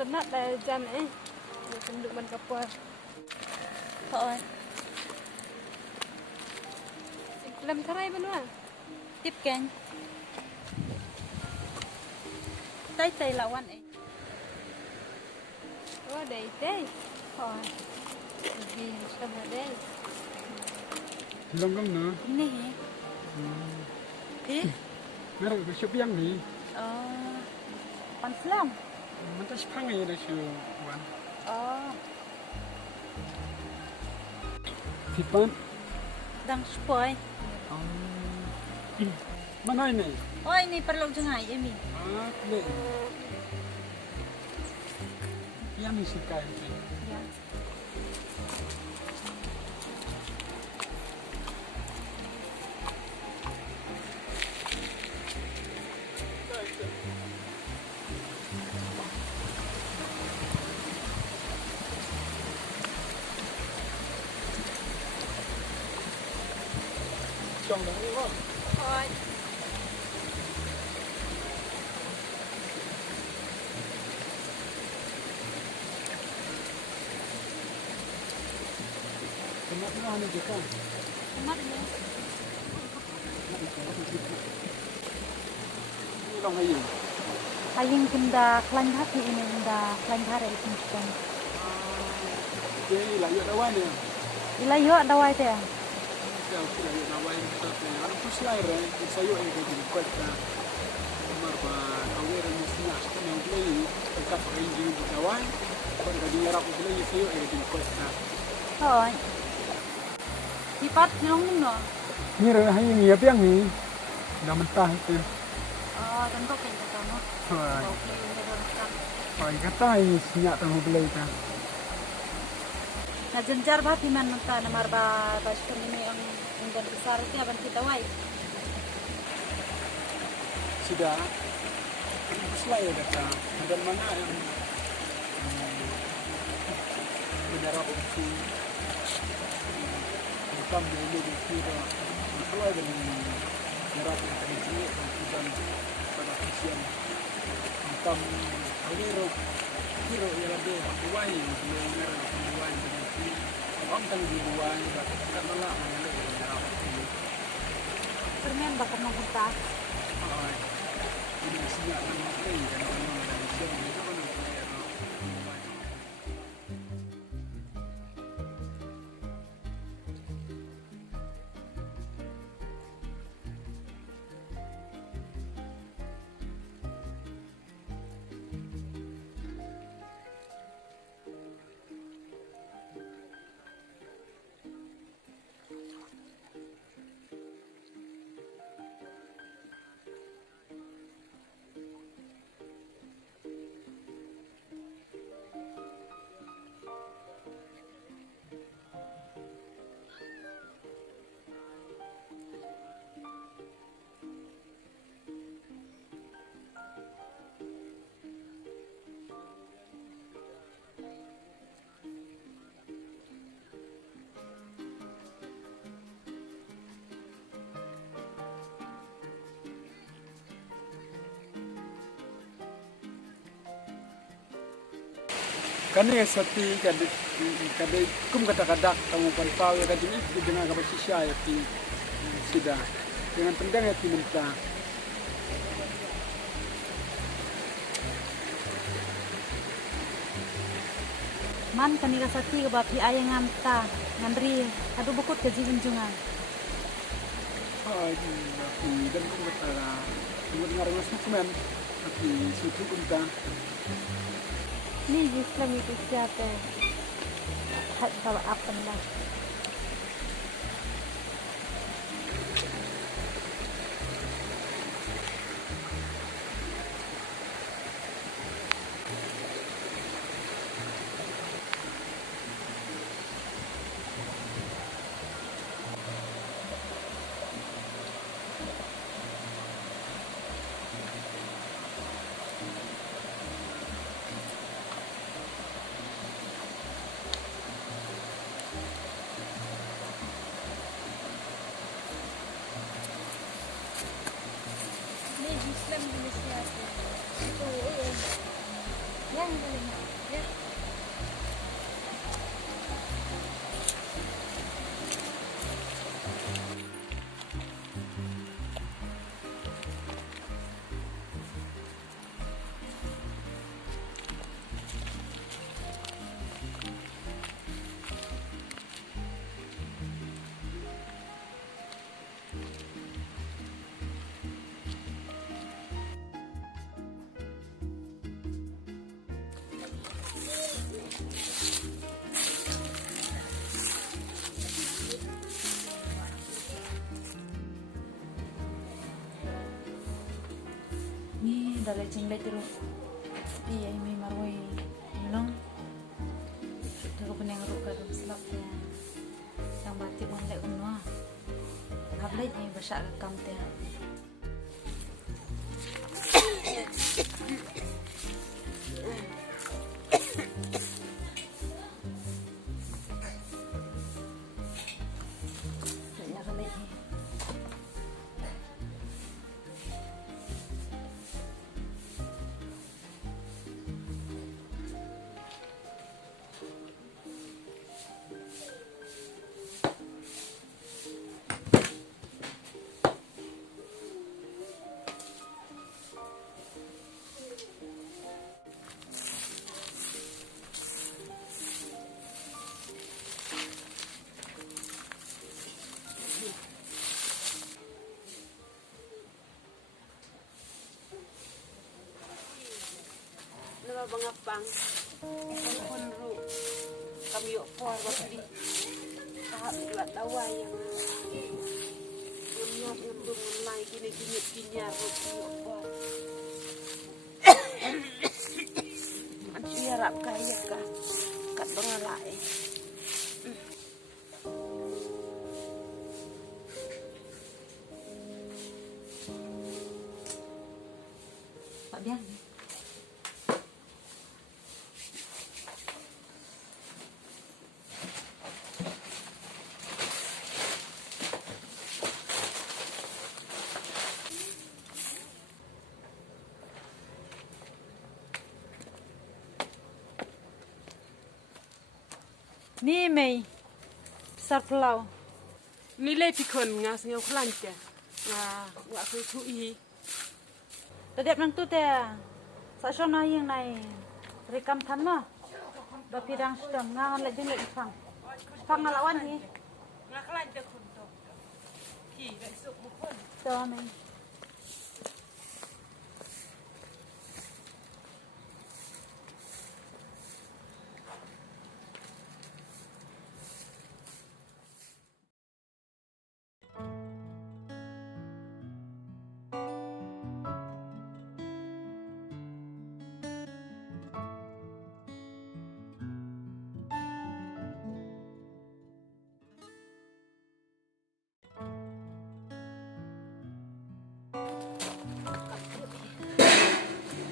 Tenat dah jam dia tunduk ban kapal. Thôi, Lem tarai Banlumlang. tiếp kênh. Tay tay là quan ấy. Oh, đây đây. Thôi, Vì sama đây. Long nữa. ini hả? Thế? Mereka bersiap yang ni. Panselam. Mantap sepangai dah siu wan. Sipan. Đang spoil. Mana ini? Oh, ini perlu jengai ini. Le. Yang ni sikai. Ya. Trong đó đúng không? Thôi. Kenapa tu anu juga? Mắt đi. Ini long ayu. Aying kenda klan hati ini kenda klan hari itu kan. Jadi lah, ada wan ni. Ila yo ada wai teh. Kalau kita ada wan, tapi ada tu selain saya yang jadi kuat. Marba awir ni siapa yang beli kita pakai jenis kawan. Kalau kita nyerap beli saya yang jadi kuat. Thôi. Sipat nyong no. Ni rasa hanya ni apa yang ni? Dah mentah itu. Tentu kan kita no. Hai. Okey, kita dorongkan. Hai kata ini sinyak tahu beli ta. Nah jenjar bah timan mentah namar bah basur ini yang undan besar itu apa kita wai. Sudah. Selain kata, ada mana yang menyerap itu. Hitam dulu di kira. Kalau ada menyerap itu hitam pada kesian. Hitam awero kiro yang ada buai menyerap buai dengan ini. Orang tanggi buai tak malah menyerap itu. Permen bakar menghentak. Ini siap dengan ini dan orang dari siap itu kan Kani sati kadi kum kata-kata kamu pantau ya kadi ini dengan Larishisha ya ti sudah dengan pendang ya ti mentah. Man kani kasati ke bapi ayang ngamta ngandri adu bukut ke jinjungan. Dan kum kata dengar masuk kemen tapi suatu unta. Ni Islam itu siapa? Hat bawa apa lah? Yan bilis natin. Ito, ayan. Yan, galing. Yan. Ni dalai cinglai tiru. Iya mi marwai long. Tuh peneng ruka dum slap ya. Yang mati mondek unwa. Hablai ni basak kam teh. Bangapang pun ru kami yuk por bakli tahap dua tawa yang nyok nyok mulai gini ginyar ru yuk por anjir harap kaya kan kat bengalai Pak Bian. Ni Mei besar pulau. nilai pikon ngas ngau kelanja nggak aku tui Tadep nang tu teh sasona yang nai rekam than ma. Ba pirang sedang ngan lek jeng lek fang. Fang ngalawan ni. nggak kelanja kunto ki besok mukon To Mei.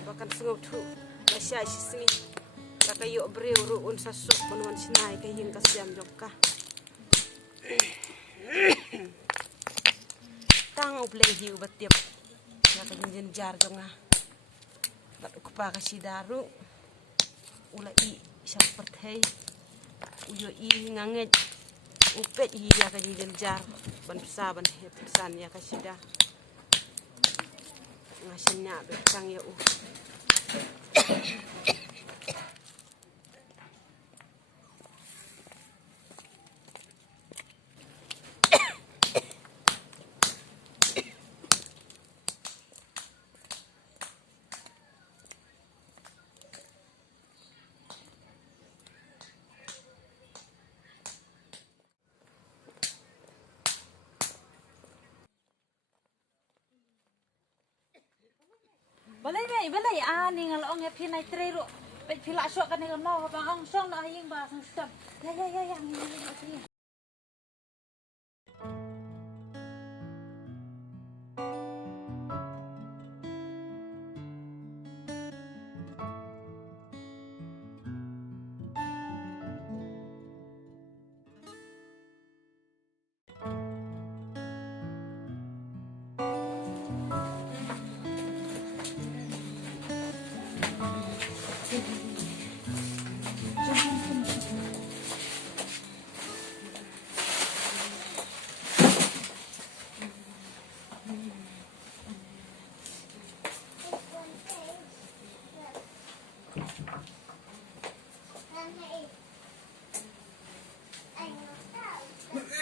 bahkan sengau tu Malaysia sini kakak yuk beri urun sasuk penuan sinai kayin kasiam jokah tang ubleh hiu batiap kakak jenjar jongah bat ukupa kasih daru ulai seperti uyo i nganget upet hi ya kakak jenjar ban pesan ban pesan ya kasih dah ngasihnya betang ya Balai Mei, balai ani ngalong ya pinai treru. Pet pila sok kan ngal mau bang ang song na hing ba sang stam. Ya ngi sini.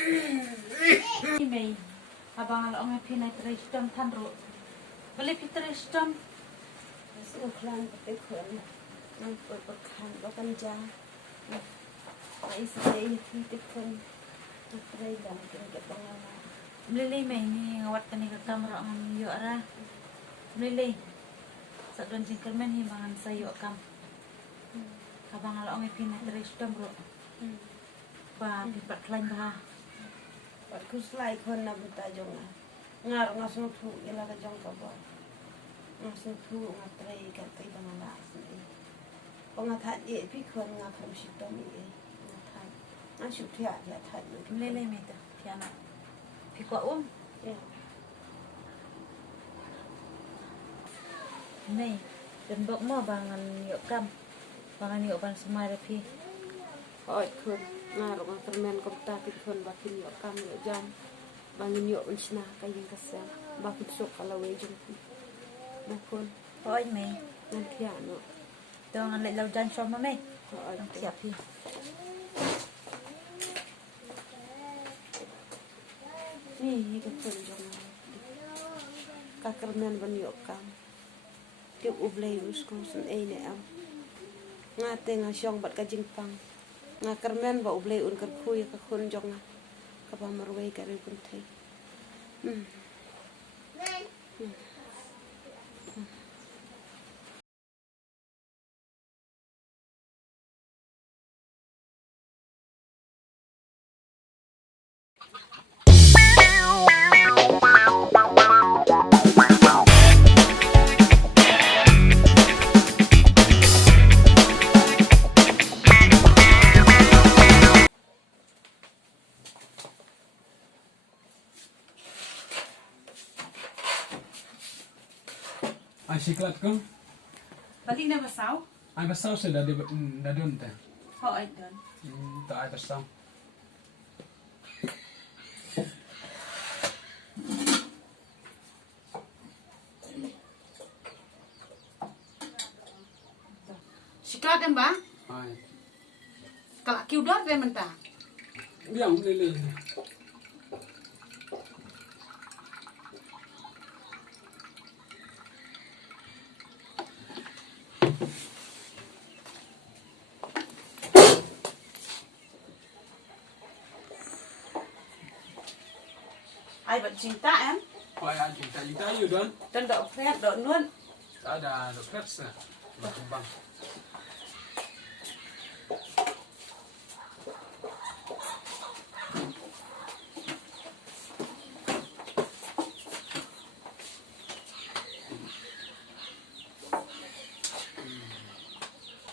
May abang ala ong pinay tristom tanro. Beli pitristom. Nongkhlang pekon. Nang perkan bakan ja. Ai sai pekon. Tray dam ke bangala. Beli may ni ngawat kani ka kamera ang yo ara. Beli. Sa don jingkermen himangan sayo kam. Abang ala ong pinay tristom ro. Ba pipat lain ba. Pat kuslai kon na buta jonga. Ngar ngasno pu ila ka jong ka ba. Ngasno pu ngatrai ka tai bangala sini. Pangathat e pi kon nga pham shitom e. Ngathat. An shu thya ya that. Beli may ta piana. Pikwa Ya. Nay, dan bok mo bangan yo kam. Bangan yo ban sumai pi. Oi kon ngar nga permen kom ta pi kon bakin yo kam yo jam. Bangin yo unsna ka yin ka sel. Bakit sok ala we jong pi. Bakon Oi may. nan thya no. Tao ngan lại lau jan cho mà mày. Oi Ang siap hi. ni ka kon jong. Ka kermen ban yo kam. Tiup ublei us ko sun e ne am. Nga te nga syong bat ka jingpang. Nga kermen ba ublei un kar khuy ka khon jong nga. Ka ba marwei ka ri kun thai. Ai siklat kong. Balik na basaw? Ai basaw sa dadi dadun ta. Ho ay don. Ta ai basaw. Siklat em ba? Ai. Kalak kiu dot re menta. Biang lele. Ai bận cinta em. Ai ai kita you don. Dan dok phép dok luôn. Ada dokter sa. Berkembang.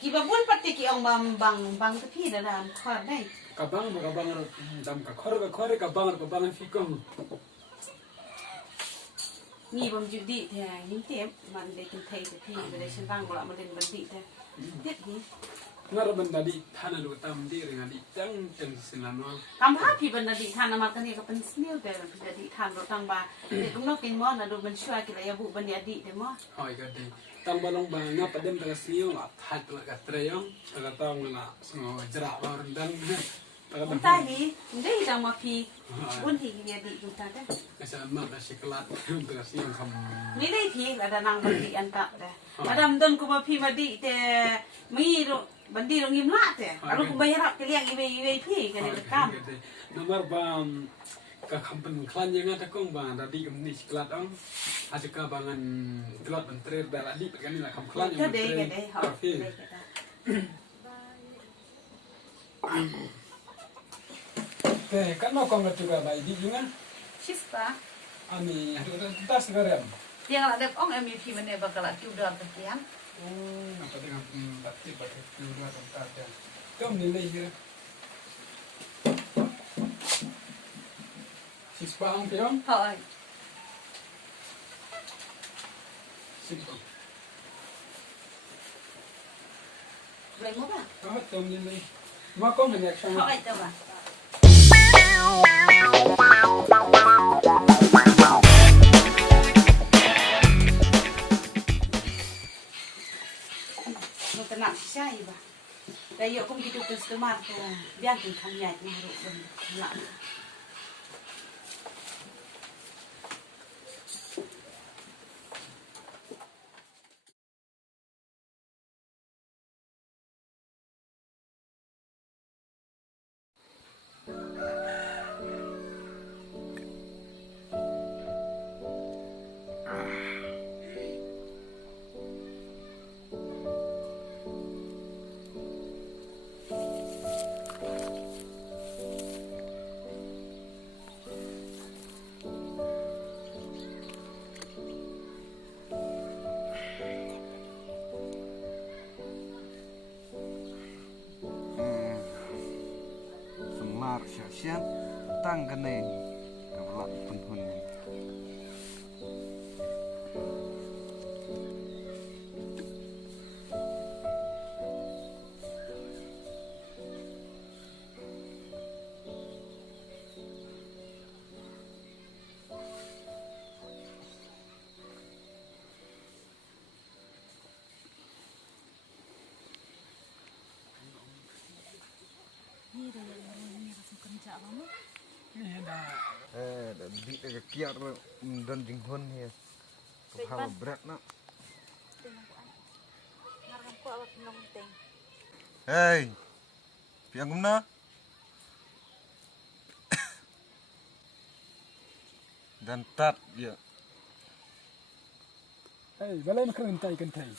Kiba bun pati ki ong bang tepi dalam khor dai. Kabang dam ka khor kabang fikong. Ni bom judi the yin tem man de kin thai te thi de shin bang bola man den ban di te. Tiếp hi. Ngar ban dadi thana lu tam di ring adi tang sinano. Kam ha pi ban di than ma kan ni ka pen snil de di than ro tang ba. De kum no tin mo na do ban shwa ki la ya bu ban ya di de mo. Oi ka di. Tang balong ba nga padem ta siyo nga that ka treyong ta tang na so jra ba rendang. Kun ta hi, ndai dang ma pi. Bun thi ya di kun ta de. Kasi ma ka siklat ta siyo kam. Ni dai pi la da nang ban di an ta de. Adam don ko ma pi ma di te mi ro ban di ro ngim la te. Aru ko bayar ke liang i pi ke ni kam. Nomor bam ka kampen klan yang ada kong bang dadi kem ni siklat ong aja ka bangan gelot mentrer dala di kan ni la kam klan yang Ke de ha. Oke, kan mau kong juga bai di juga. Shispa. Ani ada tas garam. Tiang la dep ong mi pi mane bakal kiu dot kiam. Apa dengan batik itu dua tempat ya. Kom nilai dia. Sispa ang pion? Ho ai. Sispa. Boleh mo ba? Oh, tom nilai. Mau kong ni action. Ho ai ta ba. Nó cái nặng sai ba. Đây yo cũng đi được customer ko biang kin kham yai ni ro ben la. tang kan ni kebelat penhun ni. Ni dah yang ni rasa kerja kamu. Ni dah. Dah di kiat dan jinghun ni. Kepala berat nak. Ngarang ku awak belum teng. Hey, piang guna. Dan tat dia. Balai makan kentai.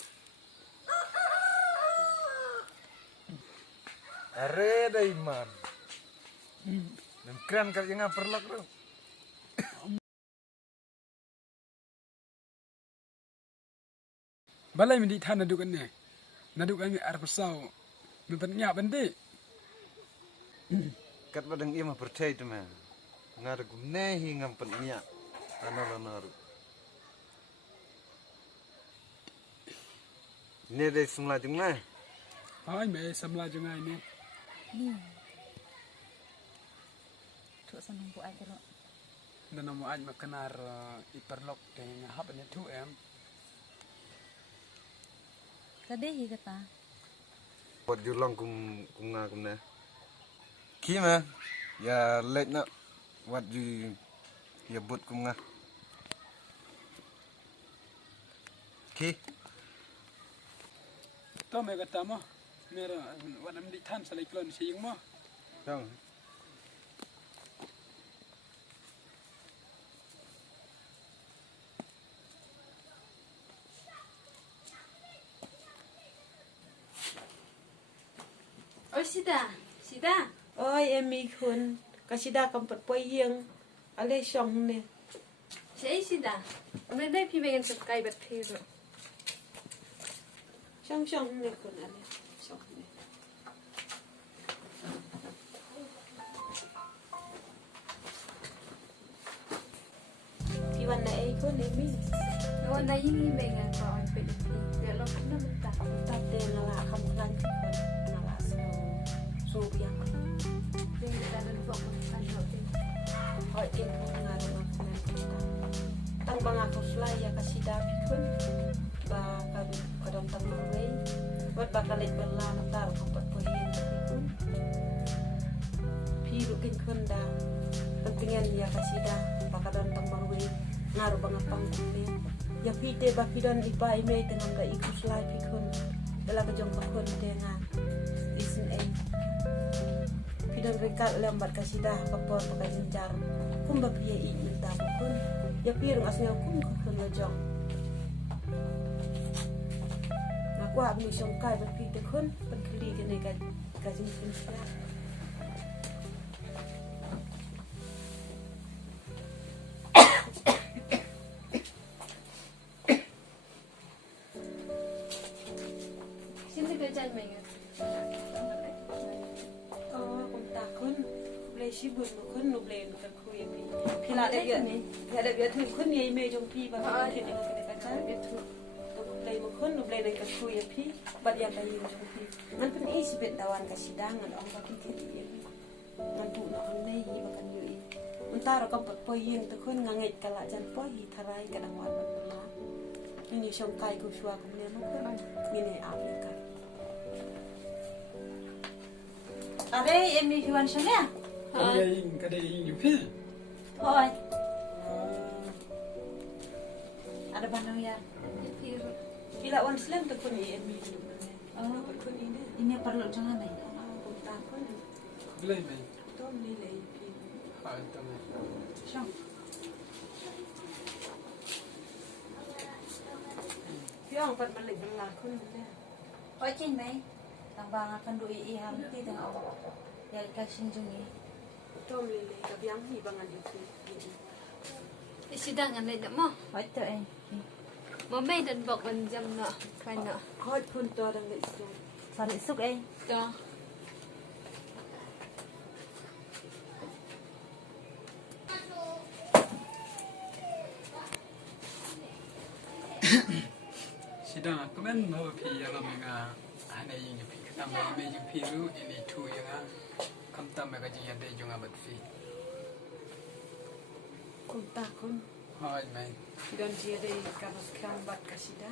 Are dah iman. Dan keren kalau jangan perlak tu. Balai mandi tan naduk kan ni. Naduk kami air pesau. Mempenyak bende. Kat badang ia mah percaya tu mah. Ngar gune hingga penyak. Tanah. Ini dah semula jenglah. Hai me samla jangai ni. Ni. Tu senang ku ai teruk. Dan nama aj makanar iperlok dengan hab ni tu em. Kadehi kata. Buat julang kum na. Kima ya let nak what you ya buat kum nga. Ki. Tahu me kata mah. Mera wan mandi tan salai klon siang mah. Dong. Oi sida. Oi emi kun. Kasida kampat poyeng. Ale syong ni. Saya sida. Mereka pi pengen subscribe betul. Syong ni kun ale. Syong ni. Piwan na kun emi. Kawan dah ini pengen kawan pergi. Dia lo kena betul. Tapi ngala kampulan ngala so biang. Dia dah lupa makan roti. Oi ken ngala makanan kita. Tang bang aku selaya kasida pikun. Ba kadang tang marway. Buat bakalit bela tar kampat poyeng pikun. Piru kin kunda. Pentingan ya kasida bakadang tang marway. Ngaruh banget pangkunin. Ya pite bapidan ipai me tenang da ikus lai pikun. Bela kejong bakun dengan isin pidan rekat lambat kasida kapor pakai jenjar. Kum bapia i minta bakun. Ya pirung asnya kum kakun ngejong. Ngaku abni syongkai berpikir kun berkeli kene gajin kunsia. Sini kerja mengen. Oh, kum takun. Boleh sibuk kun nu boleh nu kuy mi. Pila ada biar ni. Ada biar tu kun ni me jong pi ba ka ni dengan kene kacan. Itu. Boleh kun nu boleh nak kuy pi. Bad yang kayu jong pi. Ngan pen is bet dawan kasida ngan ong ba ki keti. Ngan tu na on nei hi bakan yu i. Untaro kam pot poyeng tu kun nganget kala jan po hi tharai kadang wan ba. Ini syongkai ku suwa ku ne mo kun. Mine api ka. Are emi hiwan sana? Kadai yupi. Hoi. Ada bandang ya. Itu. Bila wan slam tu kun i emi. Oh, kun ini. Ini perlu jangan mai. Kum takun. Balai me. Tom ni lei pi. Hai tahu. Syong. Piang pat balik belah kun ni. Oi chin mai. Tambang akan doi ham ti tang au. Ya kasing jungi. Tom ni lei ka biang hi bangan itu. Sida ngan le mo. Oi tu ai. Mo mai dan bok ban jam na. Kan na. Khoi pun to dang lei su. Sari suk ai. To. sidang kemen mau pi yang menga ane yang pi kita mai me yang pi ru ini tu yang kam tam me kajing ada jong abat fi Kum takon hai mai dan dia dei kamus kan bat kasida.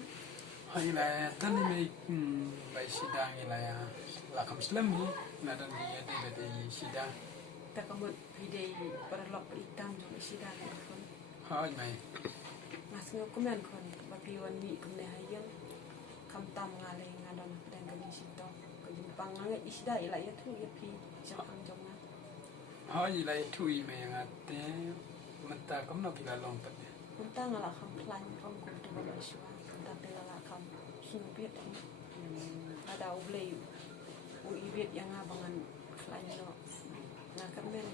hai la tan me mai sidang ila ya la kam slam ni na dan dia de sidang Tak kamut pidei perlok itang jong isida kon. hai mai Mas ngau kumen kon bagi wan ni kumne hayang kam tam ngale ngadon dan kami sito kajing panganget isida ila ya tu ya pi jakam jong na. hai la tu i me yang ate menta kam no kila long pat Unta ngala kam plan kom kum tu ba shwa. Unta pelala kam sunu biet ni. Ada ublei u ibet yang abangan plan no. Na kamen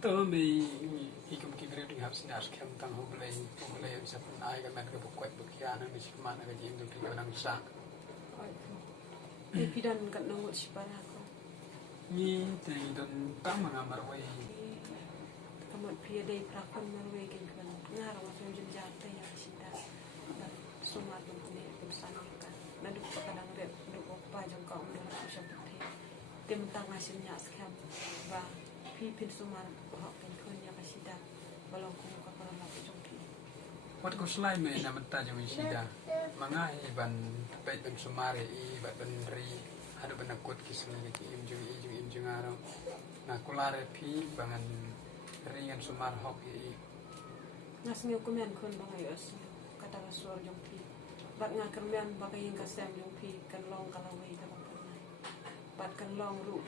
to me ikum ki gre ding hapsin as kem tang ho blei sa pun ai ga met ga bukwet bukya na ni sikma na ga jim du ki nang sa Pidan kat nongot sipara ko. ni te don tam nga marwai Kamot pia day prakon marwe gen kan. Ngarang at yung jata ya sida. Sumar dong kuni kung sana ka. Naduk pa kadang rep duk pa jong ka umdo na siya putih. Tim tang asin niya skam ba pipin sumar hok kan kunya ka sida. Balong kung ka para lap jong ki. wat ko slai me na menta jong sida manga ban pai ben sumare i ba ben ri ada ben akut ki suni ki im jung aro na kulare pi bangan ringan sumar hok i Nas ngiyo kumen kun bangay os. Kata rasuar jong pi. Bat nga kermian bagay yung kasem jong pi kan long kalaway ka bang kanay. Bat kan long ru.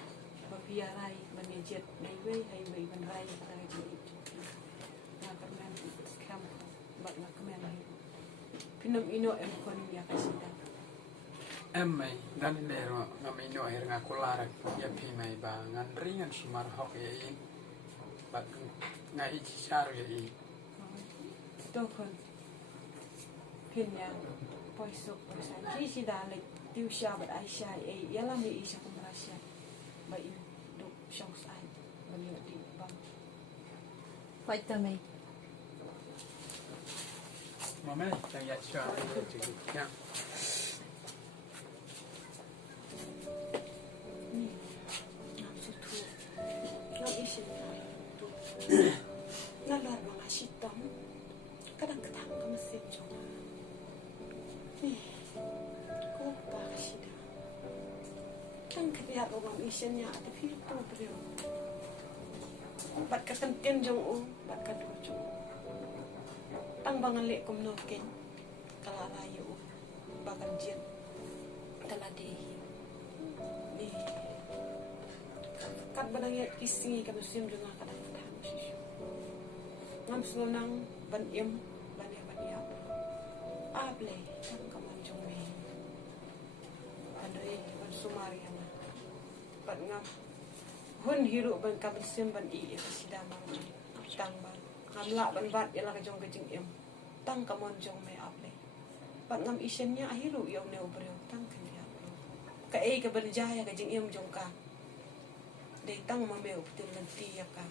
Bapiya rai banyajet highway ban rai kata nga jong ito. Nga kermian skam ko. Bat nga kermian hiyo. Pinam ino kun niya kasida. em mai dan lero ngami no her nga kulare ya pi mai ba ngan ringan sumar hok i bat nga i char ya i Ito kun. Pinyang. Poisok poisan. Kisi dalik. Tiu siya bat ay siya. Yalam ni isa kong rasya. Ba in. Duk siyang saan. Banyo di bang. Fight to me. mama chang ya cha ya Ngamsutu. Ngam isin na. Nalar mga sitong. Kadang-kadang kamasin jong. Ko pa sida. Tang kaya ko ngam isin niya at pito brio. Bat ka kantin jong o. Bat ka do jong. Tang bangali kum nokin. Kalalayo o. Bagan jen. Taladehi. Ni. Kat banangit kisingi kanu sim jong nga kadang-kadang sisyo. Ngam sunang baniem banyak able ang kaman jong me andai ban sumari ana ban ngam hun hiru ban kabisim ban I sida mang tang ban ngam la ban bat yala ka jong kajing em tang kaman jong me able ban ngam isennya ahiru yaw ne obreo tang kanya ka ka ban jaya kajing em jong ka dei tang ma me upitin nanti ya ka